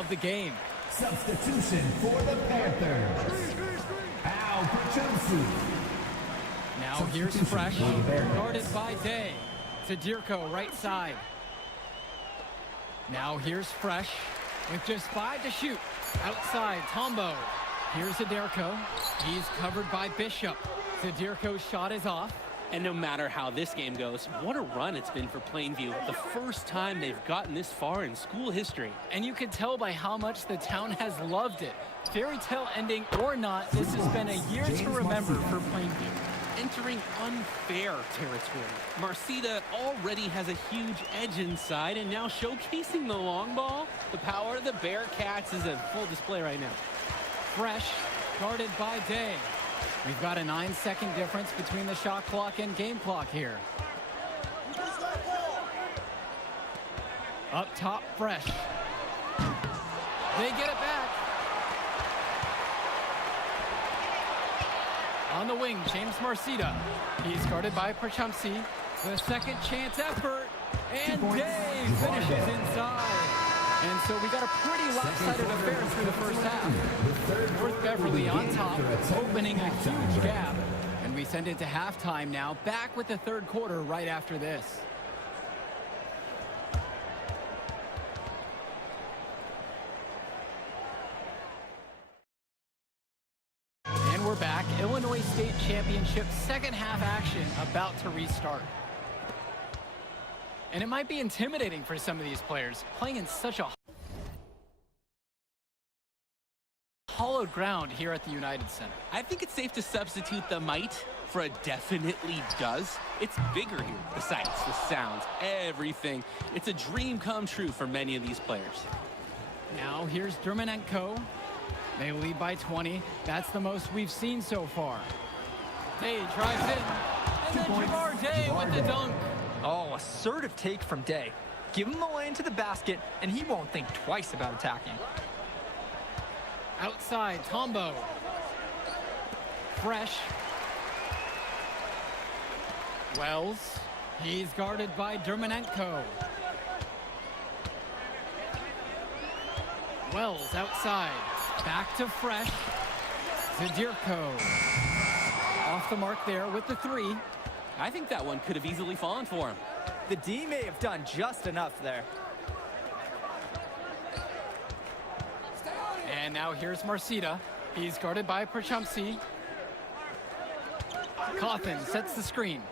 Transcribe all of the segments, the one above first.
of the game. Substitution for the Panthers. Al Pachunsu. Now here's Fresh, guarded by Day. Sadirko right side. Now here's Fresh with just 5 to shoot. Outside, Tombo. Here's Sadirko. He's covered by Bishop. Sadirko's shot is off. And no matter how this game goes, what a run it's been for Plainview. The first time they've gotten this far in school history. And you can tell by how much the town has loved it. Fairy tale ending or not, this has been a year to remember for Plainview. Entering unfair territory. Marcita already has a huge edge inside, and now showcasing the long ball. The power of the Bearcats is in full display right now. Fresh, guarded by Day. We've got a 9-second difference between the shot clock and game clock here. Up top, Fresh. They get it back. On the wing, James Marcita. He's guarded by Prachumsi. The second chance effort. And Day finishes inside. And so we got a pretty lopsided affair through the first half. North Beverly on top, opening a huge gap. And we send it to halftime now, back with the third quarter right after this. And we're back. Illinois State Championship second half action about to restart. And it might be intimidating for some of these players, playing in such a hollowed ground here at the United Center. I think it's safe to substitute the might for a definitely does. It's bigger here. The sights, the sounds, everything. It's a dream come true for many of these players. Now here's Dermanenko. They lead by 20. That's the most we've seen so far. Day drives in. And then Jamar Day with the dunk. Oh, assertive take from Day. Give him the lane to the basket, and he won't think twice about attacking. Outside, Tombo. Fresh. Wells. He's guarded by Dermanenko. Wells outside. Back to Fresh. Sadirko. Off the mark there with the three. I think that one could have easily fallen for him. The D may have done just enough there. And now here's Marcita. He's guarded by Prachumsi. Cawthon sets the screen.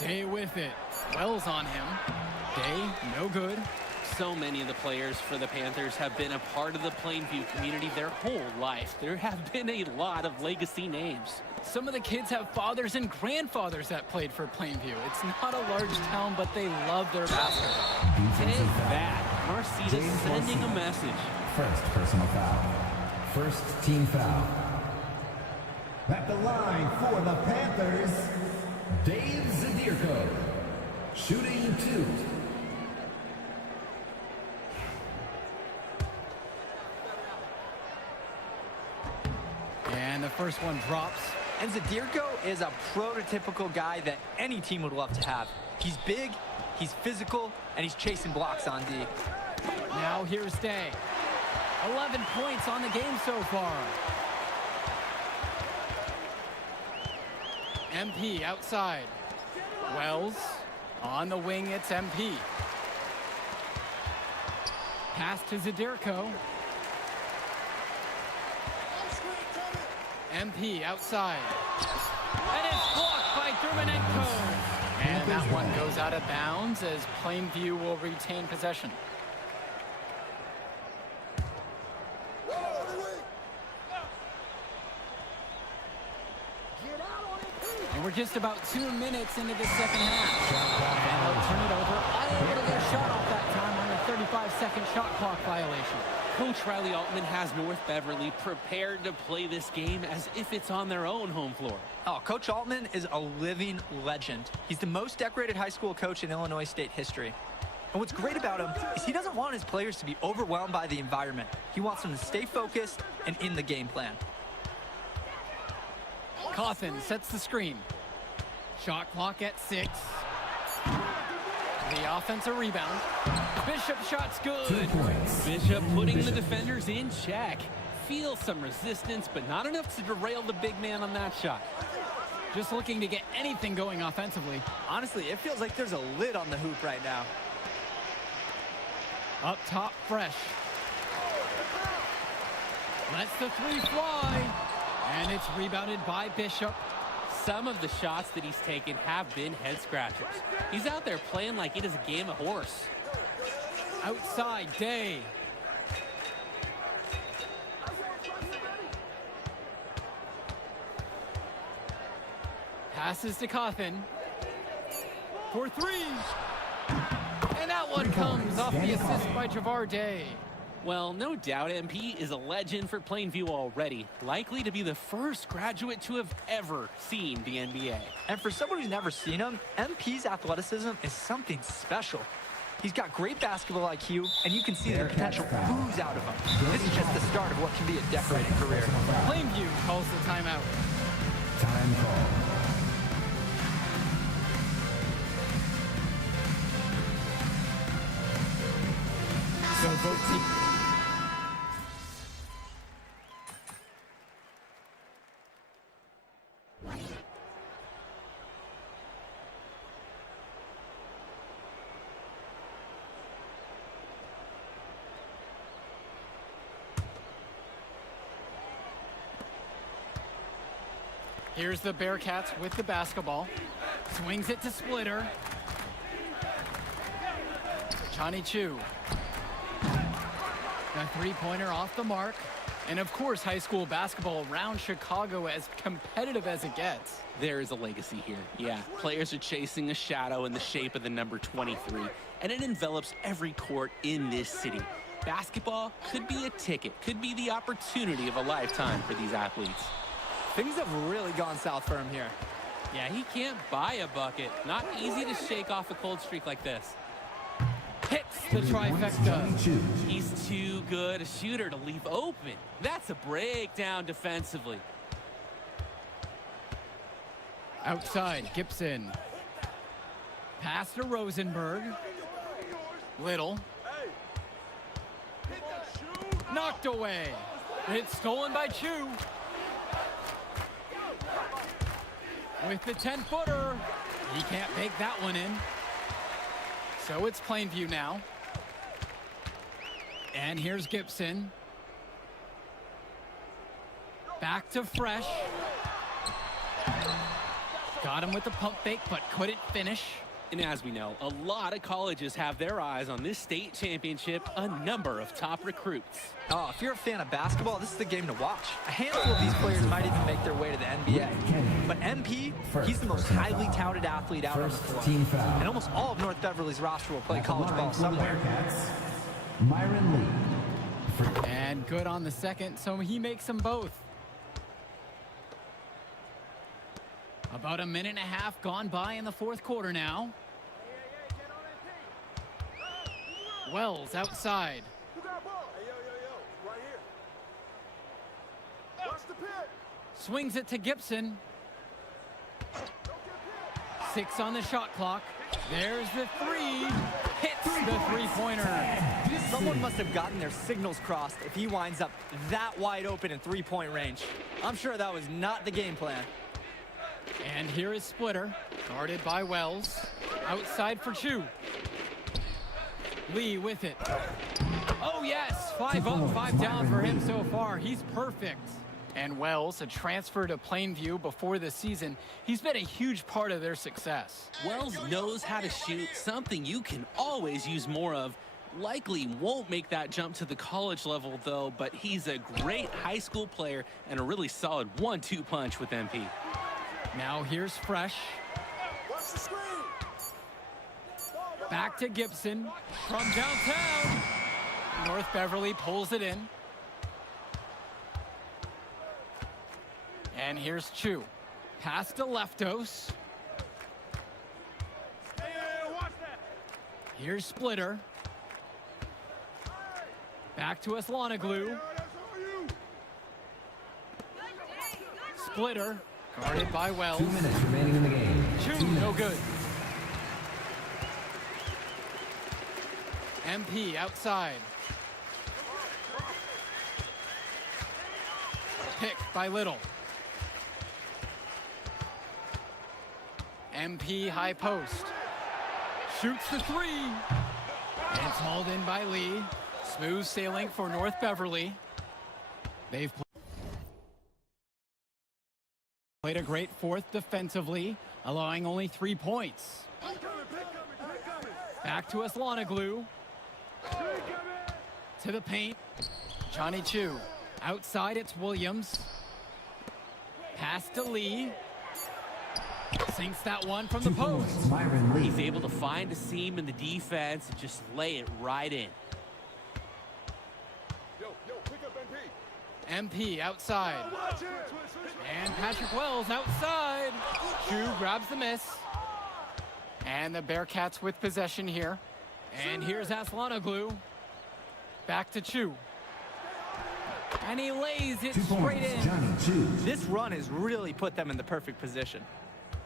Day with it. Wells on him. Day, no good. So many of the players for the Panthers have been a part of the Plainview community their whole life. There have been a lot of legacy names. Some of the kids have fathers and grandfathers that played for Plainview. It's not a large town, but they love their basketball. Take that. Marcita sending a message. First personal foul. First team foul. At the line for the Panthers, Dave Sadirko. Shooting 2. And the first one drops. And Sadirko is a prototypical guy that any team would love to have. He's big, he's physical, and he's chasing blocks on D. Now here's Day. 11 points on the game so far. MP outside. Wells on the wing, it's MP. Pass to Sadirko. MP outside. And it's blocked by Dermanenko. And that one goes out of bounds as Plainview will retain possession. And we're just about 2 minutes into the second half. And they'll turn it over. Unable to get a shot off that time on a 35-second shot clock violation. Coach Riley Altman has North Beverly prepared to play this game as if it's on their own home floor. Oh, Coach Altman is a living legend. He's the most decorated high school coach in Illinois State history. And what's great about him is he doesn't want his players to be overwhelmed by the environment. He wants them to stay focused and in the game plan. Cawthon sets the screen. Shot clock at 6. The offensive rebound. Bishop shot's 2 good. points. Bishop putting the defenders in check. Feels some resistance, but not enough to derail the big man on that shot. Just looking to get anything going offensively. Honestly, it feels like there's a lid on the hoop right now. Up top, Fresh. Lets the three fly. And it's rebounded by Bishop. Some of the shots that he's taken have been head scratchers. He's out there playing like it is a game of horse. Outside, Day. Passes to Cawthon. For three. And that one comes off the assist by Javar Day. Well, no doubt MP is a legend for Plainview already. Likely to be the first graduate to have ever seen the NBA. And for someone who's never seen him, MP's athleticism is something special. He's got great basketball IQ, and you can see the potential ooze out of him. This is just the start of what can be a decorated career. Plainview calls the timeout. Time call. So both teams. Here's the Bearcats with the basketball. Swings it to Splitter. Johnny Chu. A three-pointer off the mark. And of course, high school basketball around Chicago as competitive as it gets. There is a legacy here. Yeah, players are chasing a shadow in the shape of the number 23, and it envelops every court in this city. Basketball could be a ticket, could be the opportunity of a lifetime for these athletes. Things have really gone south for him here. Yeah, he can't buy a bucket. Not easy to shake off a cold streak like this. Hits the trifecta. He's too good a shooter to leave open. That's a breakdown defensively. Outside, Gibson. Pass to Rosenberg. Little. Knocked away. It's stolen by Chu. With the 10-footer. He can't make that one in. So it's Plainview now. And here's Gibson. Back to Fresh. Got him with the pump fake, but couldn't finish. And as we know, a lot of colleges have their eyes on this state championship, a number of top recruits. Oh, if you're a fan of basketball, this is the game to watch. A handful of these players might even make their way to the NBA. But MP, he's the most highly touted athlete out on the floor. And almost all of North Beverly's roster will play college ball somewhere. Myron Lee. And good on the second, so he makes them both. About a minute and a half gone by in the fourth quarter now. Wells outside. Swings it to Gibson. 6 on the shot clock. There's the three. Hits the three-pointer. Someone must have gotten their signals crossed if he winds up that wide open in three-point range. I'm sure that was not the game plan. And here is Splitter, guarded by Wells. Outside for Chu. Lee with it. Oh yes, 5 up, 5 down for him so far. He's perfect. And Wells, a transfer to Plainview before the season, he's been a huge part of their success. Wells knows how to shoot, something you can always use more of. Likely won't make that jump to the college level though, but he's a great high school player and a really solid 1-2 punch with MP. Now here's Fresh. Back to Gibson from downtown. North Beverly pulls it in. And here's Chu. Pass to Leftos. Here's Splitter. Back to Aslanoglu. Splitter. Guarded by Wells. 2 minutes remaining in the game. Chu, no good. MP outside. Pick by Little. MP high post. Shoots the three. And it's hauled in by Lee. Smooth sailing for North Beverly. They've played a great fourth defensively, allowing only 3 points. Back to Aslanoglu. To the paint. Johnny Chu. Outside, it's Williams. Pass to Lee. Sinks that one from the 2 points, post. Myron Lee. He's able to find a seam in the defense and just lay it right in. MP outside. And Patrick Wells outside. Chu grabs the miss. And the Bearcats with possession here. And here's Aslanoglu. Back to Chu. And he lays it 2 straight points, in. Johnny Chu. This run has really put them in the perfect position.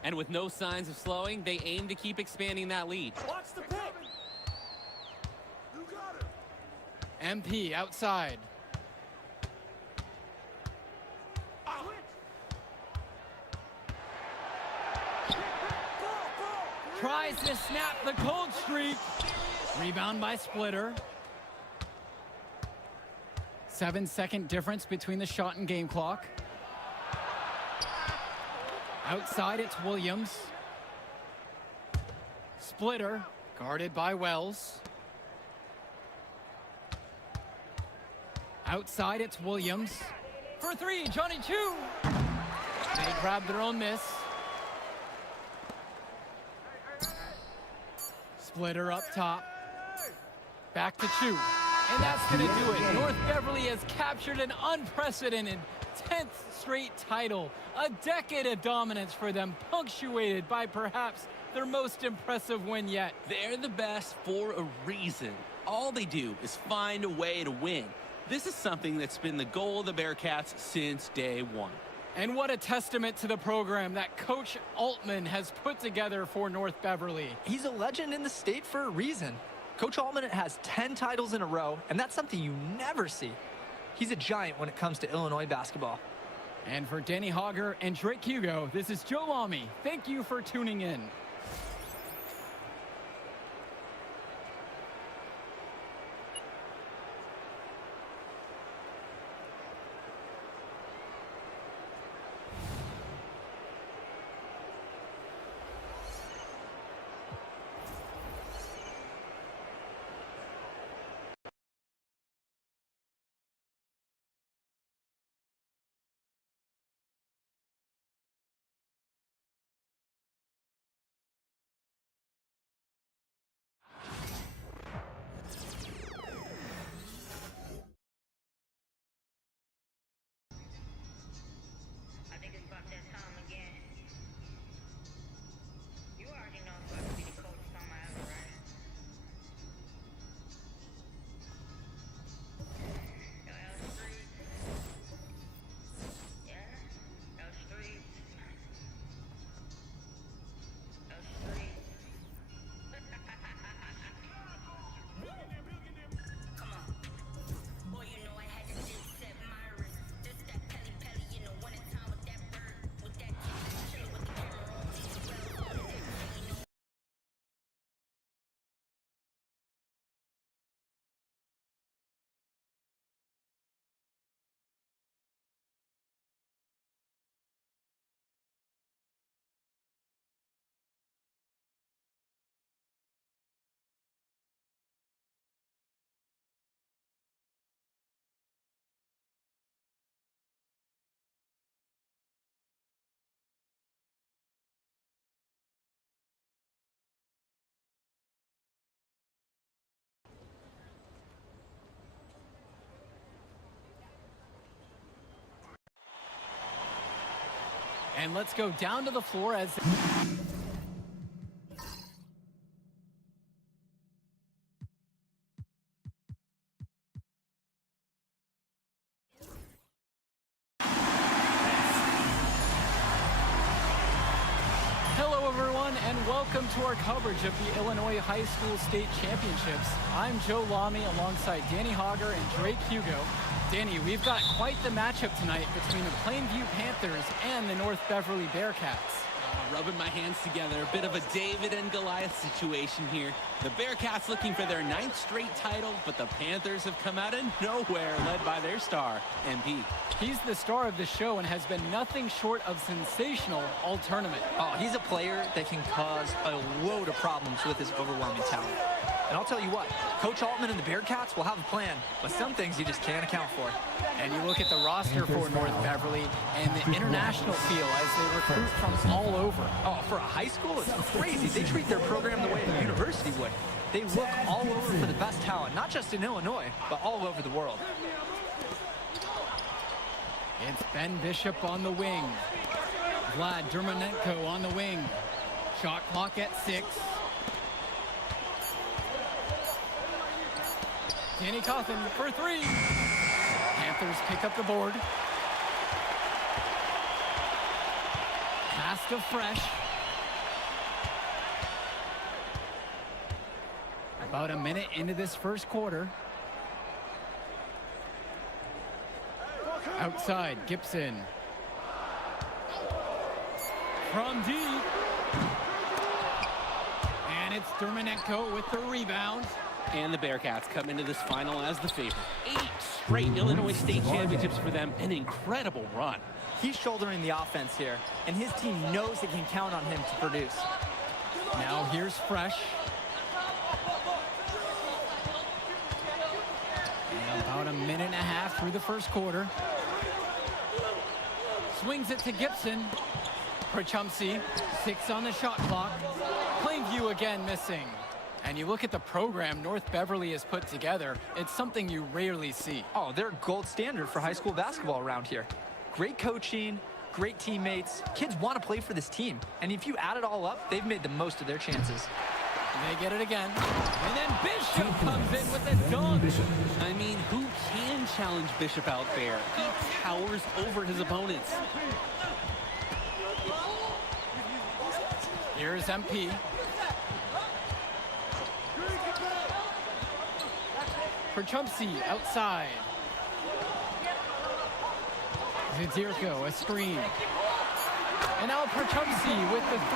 And with no signs of slowing, they aim to keep expanding that lead. Watch the pick. You got it. MP outside. Tries to snap the cold streak. Rebound by Splitter. 7-second difference between the shot and game clock. Outside, it's Williams. Splitter, guarded by Wells. Outside, it's Williams. For three, Johnny Chu. They grab their own miss. Splitter up top. Back to Chu. And that's going to do it. North Beverly has captured an unprecedented 10th straight title. A decade of dominance for them, punctuated by perhaps their most impressive win yet. They're the best for a reason. All they do is find a way to win. This is something that's been the goal of the Bearcats since day one. And what a testament to the program that Coach Altman has put together for North Beverly. He's a legend in the state for a reason. Coach Altman has 10 titles in a row, and that's something you never see. He's a giant when it comes to Illinois basketball. And for Danny Hogger and Drake Hugo, this is Joe Lamy. Thank you for tuning in. I think it's about that time again. You already know I'm about to be the coach on my other, right? Yo, L Street. Yeah? L Street. L Street. Come on. Boy, you know I had to dip set my wrist. This that Pelly Pelly in the wintertime with that bird. With that chiller with the camera roll. And let's go down to the floor as... Hello everyone and welcome to our coverage of the Illinois High School State Championships. I'm Joe Lamy alongside Danny Hogger and Drake Hugo. Danny, we've got quite the matchup tonight between the Plainview Panthers and the North Beverly Bearcats. Rubbing my hands together, a bit of a David and Goliath situation here. The Bearcats looking for their 9th straight title, but the Panthers have come out of nowhere, led by their star, MP. He's the star of the show and has been nothing short of sensational all tournament. Oh, he's a player that can cause a load of problems with his overwhelming talent. And I'll tell you what, Coach Altman and the Bearcats will have a plan, but some things you just can't account for. And you look at the roster for North Beverly and the international feel as they recruit from all over. Oh, for a high school, it's crazy. They treat their program the way a university would. They look all over for the best talent, not just in Illinois, but all over the world. It's Ben Bishop on the wing. Vlad Dermonenko on the wing. Shot clock at 6. Danny Coffin for 3. Panthers pick up the board. Pass to Fresh. About a minute into this first quarter. Outside, Gibson. From deep. And it's Dermonenko with the rebound. And the Bearcats come into this final as the favorite. 8 straight Illinois State championships for them. An incredible run. He's shouldering the offense here, and his team knows they can count on him to produce. Now here's Fresh. And about a minute and a half through the first quarter. Swings it to Gibson. Perchumsey, 6 on the shot clock. Plainview again missing. And you look at the program North Beverly has put together, it's something you rarely see. Oh, they're gold standard for high school basketball around here. Great coaching, great teammates. Kids want to play for this team. And if you add it all up, they've made the most of their chances. They get it again. And then Bishop comes in with a dunk. I mean, who can challenge Bishop out there? He towers over his opponents. Here's MP. Perchumsey outside. Zadirko, a screen. And now Perchumsey with the 3.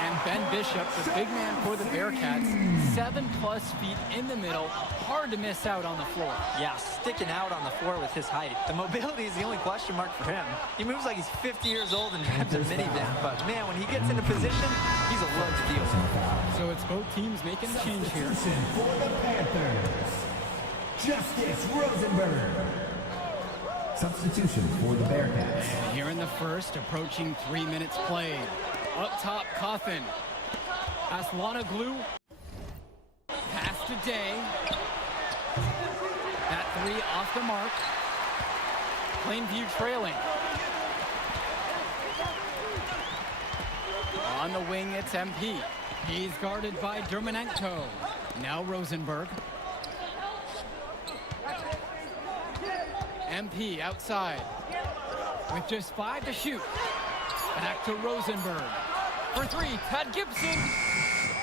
And Ben Bishop, the big man for the Bearcats, 7+ feet in the middle. Hard to miss out on the floor. Yeah, sticking out on the floor with his height. The mobility is the only question mark for him. He moves like he's 50 years old and drives a minivan. But man, when he gets into position, he's a load to deal with. So it's both teams making a change here. For the Panthers, Justice Rosenberg. Substitution for the Bearcats. And here in the first, approaching 3 minutes played. Up top, Coffin. Aslanoglu. Pass to Day. That 3 off the mark. Plainview trailing. On the wing, it's MP. He's guarded by Dermonenko. Now Rosenberg. MP outside. With just 5 to shoot. Back to Rosenberg. For 3, Todd Gibson.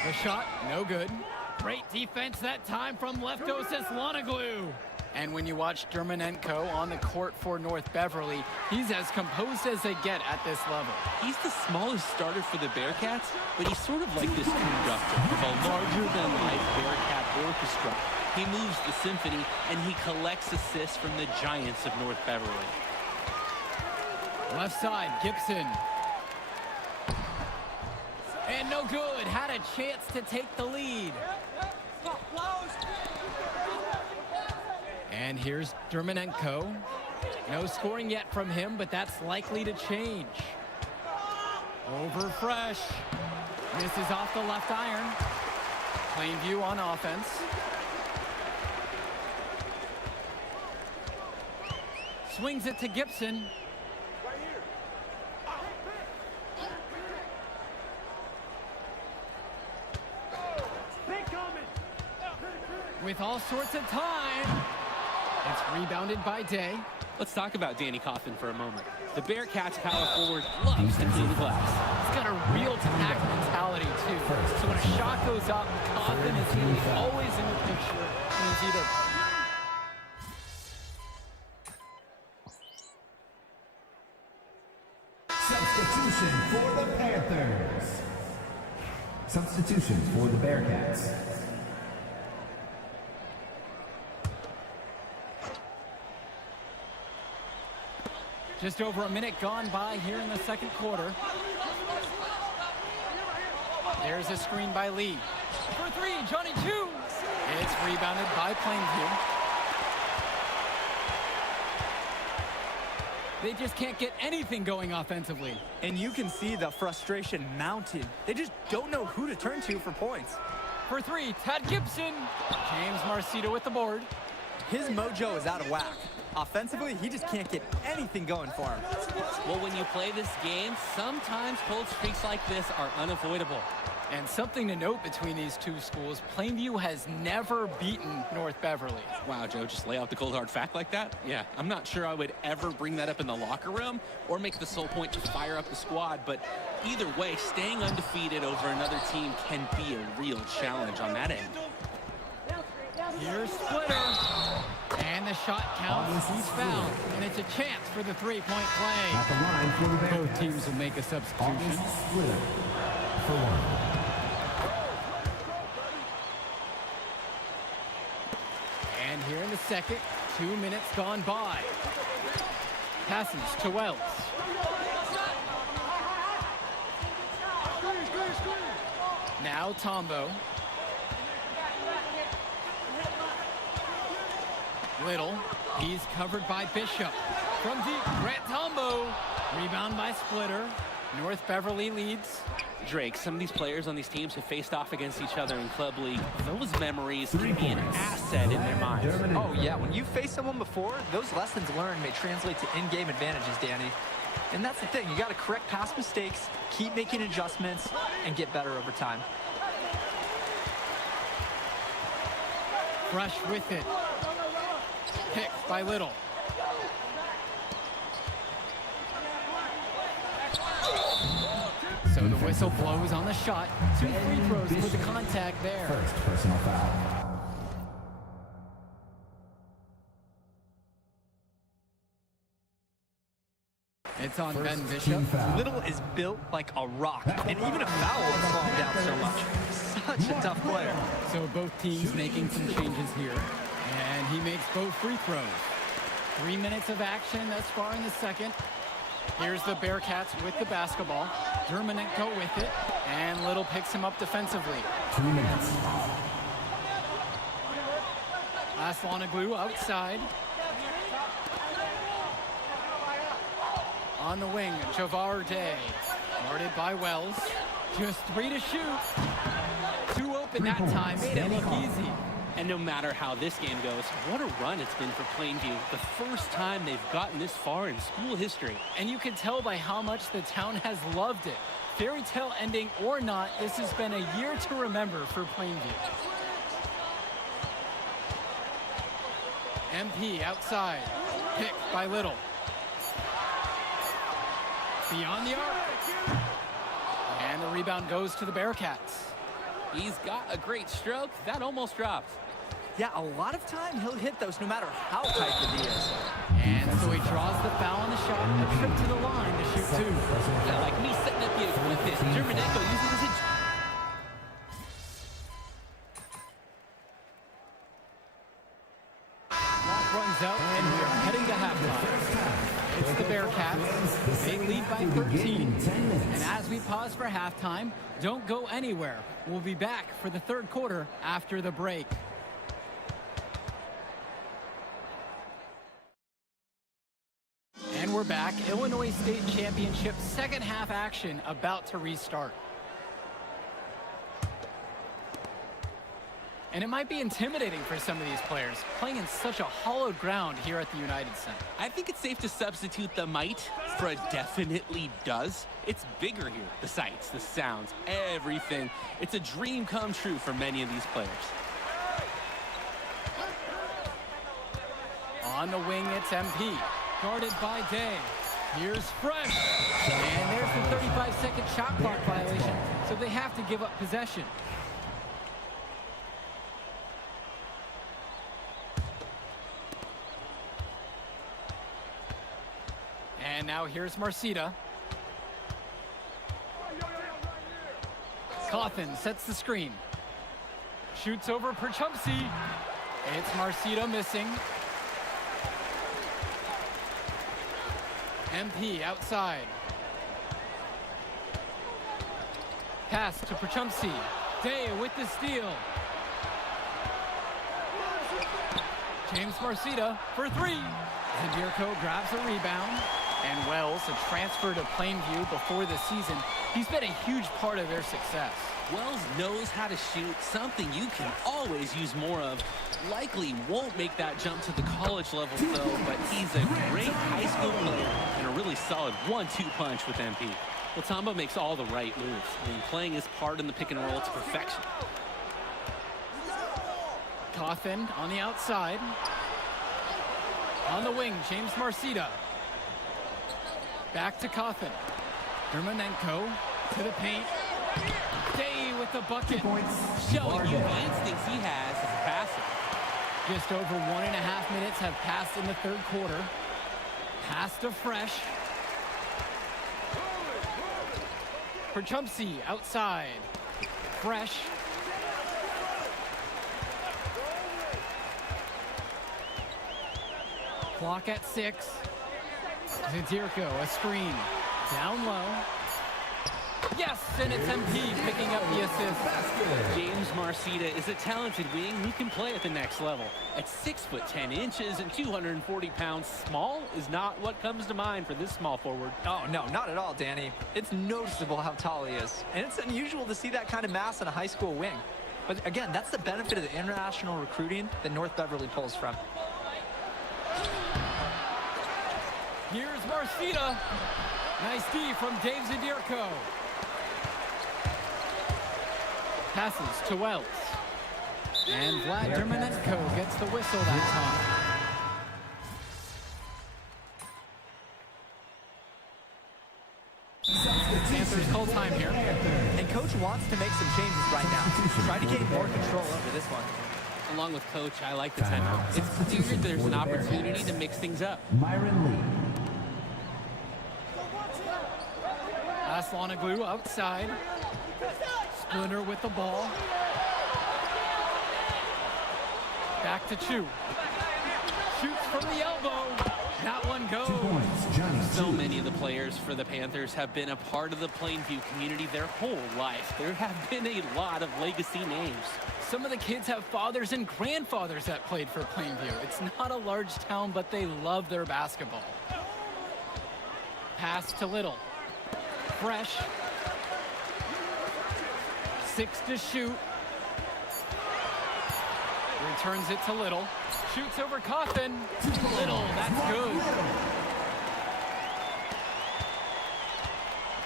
The shot, no good. Great defense that time from Leftos Aslanoglu. And when you watch Dermonenko on the court for North Beverly, he's as composed as they get at this level. He's the smallest starter for the Bearcats, but he's sort of like this conductor of a larger-than-life Bearcat orchestra. He moves the symphony, and he collects assists from the giants of North Beverly. Left side, Gibson. And no good. Had a chance to take the lead. And here's Dermonenko. No scoring yet from him, but that's likely to change. Over Fresh. Misses off the left iron. Plainview on offense. Swings it to Gibson. With all sorts of time. It's rebounded by Day. Let's talk about Danny Coffin for a moment. The Bearcats power forward loves to clean the glass. He's got a real tack mentality, too. So when a shot goes up, Coffin is nearly always in the picture. And he's either... Substitution for the Panthers. Substitution for the Bearcats. Just over a minute gone by here in the second quarter. There's a screen by Lee. For three, Johnny Chu. It's rebounded by Plainview. They just can't get anything going offensively. And you can see the frustration mounting. They just don't know who to turn to for points. For three, Tad Gibson. James Marcito with the board. His mojo is out of whack. Offensively, he just can't get anything going for him. Well, when you play this game, sometimes cold streaks like this are unavoidable. And something to note between these two schools, Plainview has never beaten North Beverly. Wow, Joe, just lay out the cold hard fact like that? Yeah, I'm not sure I would ever bring that up in the locker room or make the sole point to fire up the squad, but either way, staying undefeated over another team can be a real challenge on that end. Here's Splitter. And the shot counts. He's fouled. And it's a chance for the three-point play. At the line for the Bearcats. Both teams will make a substitution. August Splitter for one. And here in the second, 2 minutes gone by. Passes to Wells. Now Tombo. Little. He's covered by Bishop. From deep, Grant Tombo. Rebound by Splitter. North Beverly leads. Drake, some of these players on these teams have faced off against each other in Club League. Those memories can be an asset in their minds. Oh, yeah. When you face someone before, those lessons learned may translate to in-game advantages, Danny. And that's the thing. You got to correct past mistakes, keep making adjustments, and get better over time. Fresh with it. Picked by Little. So the whistle blows on the shot. 2 free throws with the contact there. First personal foul. It's on Ben First Bishop. team foul. Little is built like a rock, and even a foul won't slow him down so much. Such a tough player. So both teams making some changes here. And he makes both free throws. 3 minutes of action thus far in the second. Here's the Bearcats with the basketball. Germanenko with it. And Little picks him up defensively. 2 minutes. Aslanoglu outside. On the wing, Javar Day. Guarded by Wells. Just 3 to shoot. 2 open that time. Made it look easy. And no matter how this game goes, what a run it's been for Plainview. The first time they've gotten this far in school history. And you can tell by how much the town has loved it. Fairy tale ending or not, this has been a year to remember for Plainview. MP outside. Picked by Little. Beyond the arc. And the rebound goes to the Bearcats. He's got a great stroke. That almost dropped. Yeah, a lot of time he'll hit those no matter how tight the D is. And so he draws the foul on the shot. A trip to the line to shoot 2. Yeah, like me setting up the equipment. Germanenko using his... Clock runs out, and we are heading to halftime. It's the Bearcats. They lead by 13. And as we pause for halftime, don't go anywhere. We'll be back for the third quarter after the break. And we're back. Illinois State Championship second half action about to restart. And it might be intimidating for some of these players, playing in such a hollowed ground here at the United Center. I think it's safe to substitute the might for a definitely does. It's bigger here. The sights, the sounds, everything. It's a dream come true for many of these players. On the wing, it's MP. Guarded by Day. Here's Fresh. And there's the 35-second shot clock violation, so they have to give up possession. And now here's Marcita. Coffin sets the screen. Shoots over Perchumpsey. It's Marcita missing. MP outside. Pass to Perchumpsey. Day with the steal. James Marcita for three. Zendirko grabs a rebound. And Wells, a transfer to Plainview before the season, he's been a huge part of their success. Wells knows how to shoot, something you can always use more of. Likely won't make that jump to the college level, though, but he's a great high school player and a really solid 1-2 punch with MP. Well, Tamba makes all the right moves. I mean, playing his part in the pick and roll to perfection. Coffin on the outside. On the wing, James Marcita. Back to Coffin. Dermanenko to the paint. Day with the bucket. Showing you the instincts he has as a passer. Just over 1.5 minutes have passed in the third quarter. Pass to Fresh. Perchumpsey outside. Fresh. Clock at 6. Zendirko, a screen. Down low. Yes, and it's MP picking up the assist. James Marcita is a talented wing who can play at the next level. At 6'10" and 240 pounds, small is not what comes to mind for this small forward. Oh, no, not at all, Danny. It's noticeable how tall he is. And it's unusual to see that kind of mass in a high school wing. But again, that's the benefit of the international recruiting that North Beverly pulls from. Here's Marcita. Nice D from Dave Zendirko. Passes to Wells. And Vlad Dermanenko gets the whistle that time. Panthers call time here. And Coach wants to make some changes right now. Try to gain more control over this one. Along with Coach, I like the timeout. It's clear there's an opportunity to mix things up. Myron Lee. Aslanoglu outside. Splinter with the ball. Back to Chu. Shoots from the elbow. That one goes. 2 points, Johnny. So many of the players for the Panthers have been a part of the Plainview community their whole life. There have been a lot of legacy names. Some of the kids have fathers and grandfathers that played for Plainview. It's not a large town, but they love their basketball. Pass to Little. Fresh. 6 to shoot. Returns it to Little. Shoots over Coffin. Little, that's good.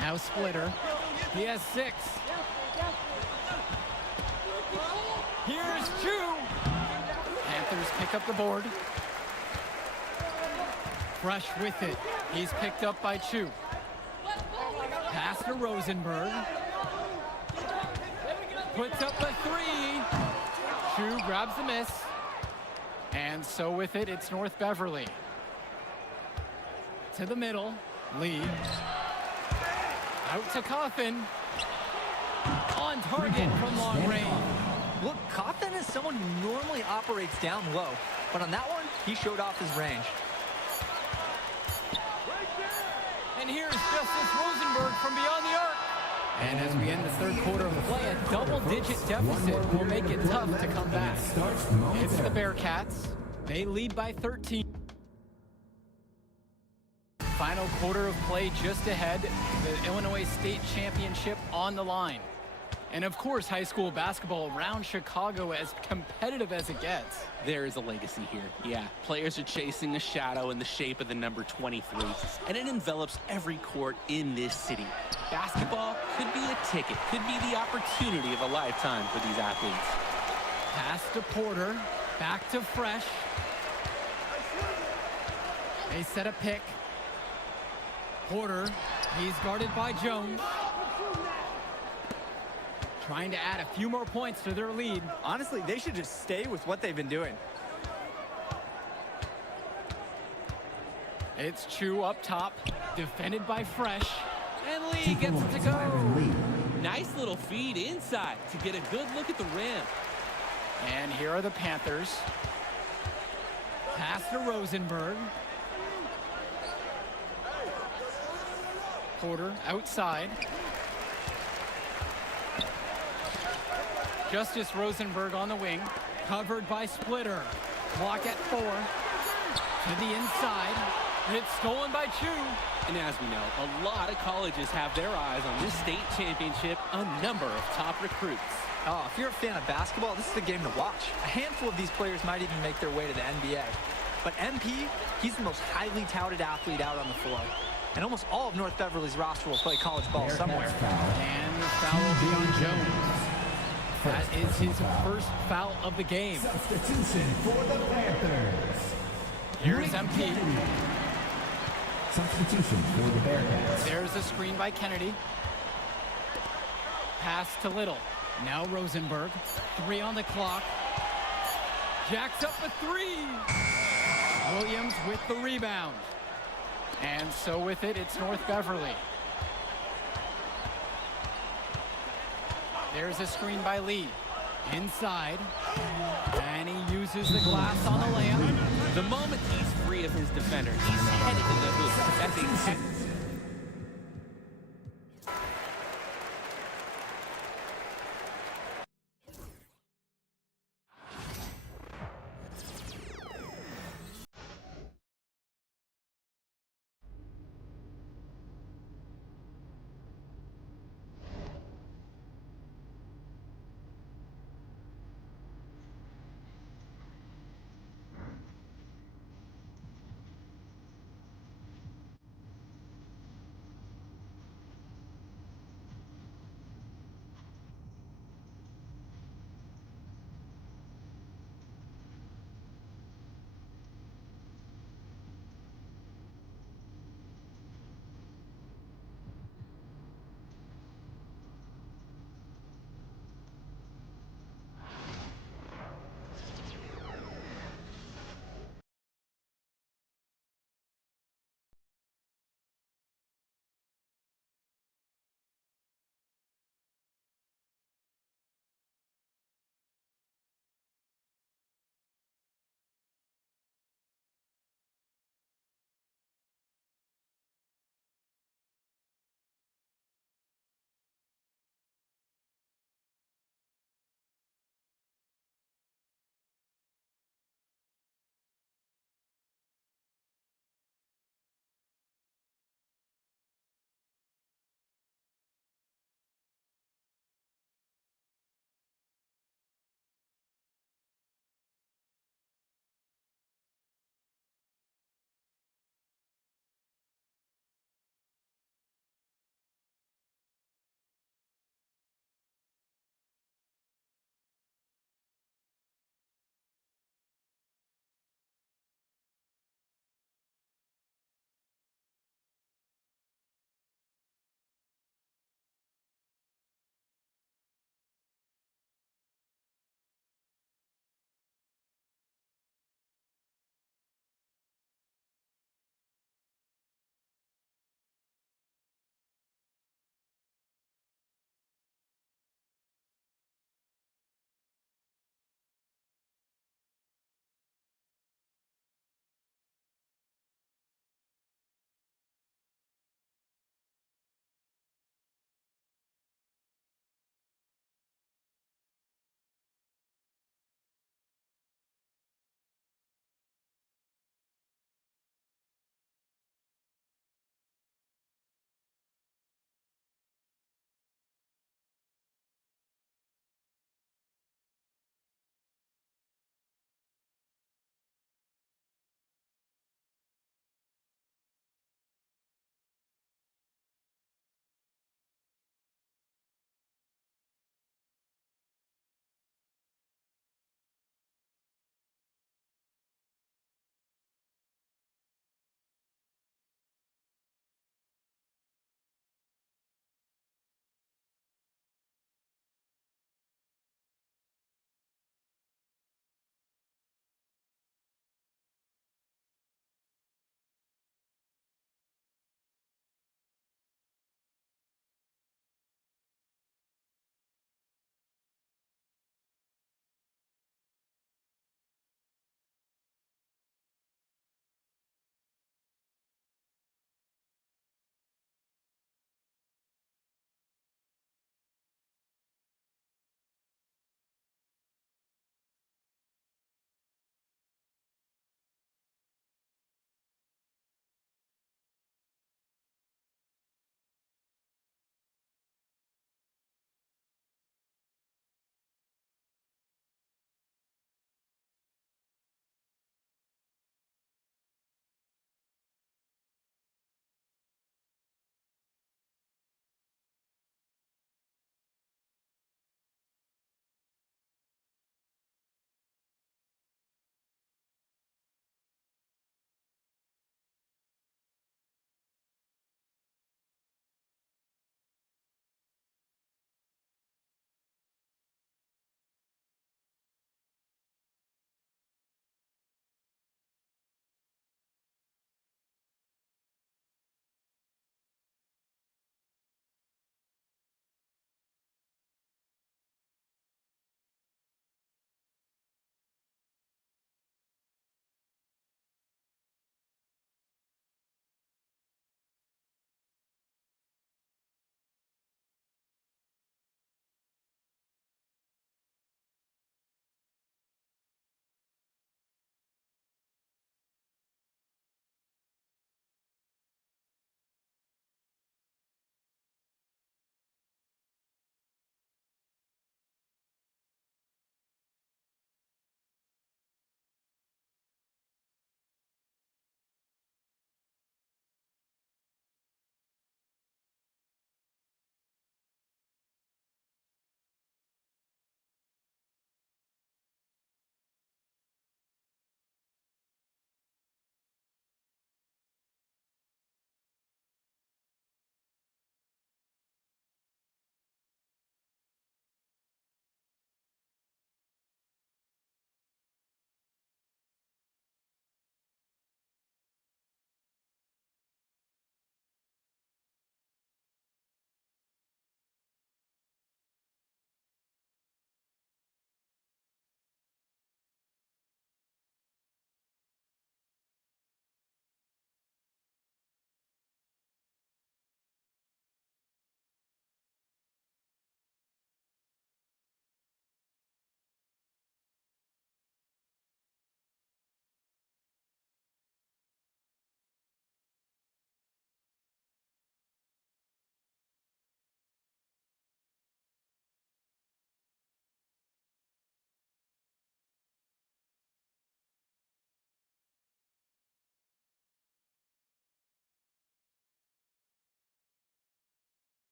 Now Splitter. He has 6. Here's Chu. Panthers pick up the board. Fresh with it. He's picked up by Chu. Pass to Rosenberg. Puts up a 3. Chu grabs the miss. And so with it, it's North Beverly. To the middle. Lee. Out to Coffin. On target from long range. Look, Coffin is someone who normally operates down low. But on that one, he showed off his range. And here's Justice Rosenberg from beyond the arc. And as we end the third quarter of play, a double-digit deficit will make it tough to come back. It's the Bearcats. They lead by 13. Final quarter of play just ahead. The Illinois State Championship on the line. And of course, high school basketball around Chicago as competitive as it gets. There is a legacy here. Yeah, players are chasing a shadow in the shape of the number 23, and it envelops every court in this city. Basketball could be a ticket, could be the opportunity of a lifetime for these athletes. Pass to Porter, back to Fresh. They set a pick. Porter, he's guarded by Jones. Trying to add a few more points to their lead. Honestly, they should just stay with what they've been doing. It's Chu up top, defended by Fresh. And Lee 2 gets it points, to go. Byron Lee. Nice little feed inside to get a good look at the rim. And here are the Panthers. Pass to Rosenberg. Porter outside. Justice Rosenberg on the wing. Covered by Splitter. Block at 4. To the inside. It's stolen by Chu. And as we know, a lot of colleges have their eyes on this state championship, a number of top recruits. Oh, if you're a fan of basketball, this is the game to watch. A handful of these players might even make their way to the NBA. But MP, he's the most highly touted athlete out on the floor. And almost all of North Beverly's roster will play college ball somewhere. Bearcats foul. And the foul will be on Jones. That is his first foul of the game. Substitution for the Panthers. Here's MP. Substitution for the Bearcats. There's a screen by Kennedy. Pass to Little. Now Rosenberg. 3 on the clock. Jacks up a 3. Williams with the rebound. And so with it, it's North Beverly. There's a screen by Lee. Inside. And he uses the glass on the layup. The moment he's free of his defender, he's headed to the hoop. That's a